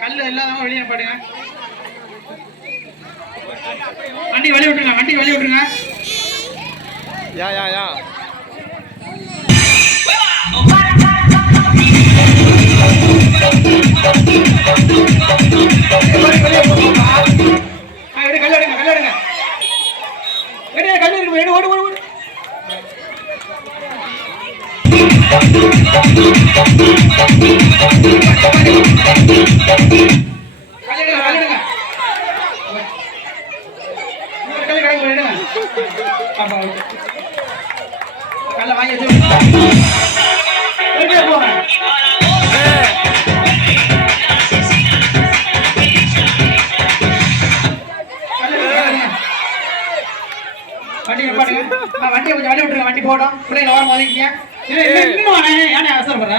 கல்லு இல்லாதவங்க வெளியே பாடுங்க. வண்டி வெளிய விட்டுருங்க, வண்டி வெளிய விட்டுருங்க. யா யா யா கல்ல வாங்கி வண்டி கொஞ்சம் வழி விட்டுருங்க, வண்டி போட்டோம். பிள்ளைங்க ஓரம் ஒதுக்கிங்க. இன்னும் ஏன்னா அவசரப்படுற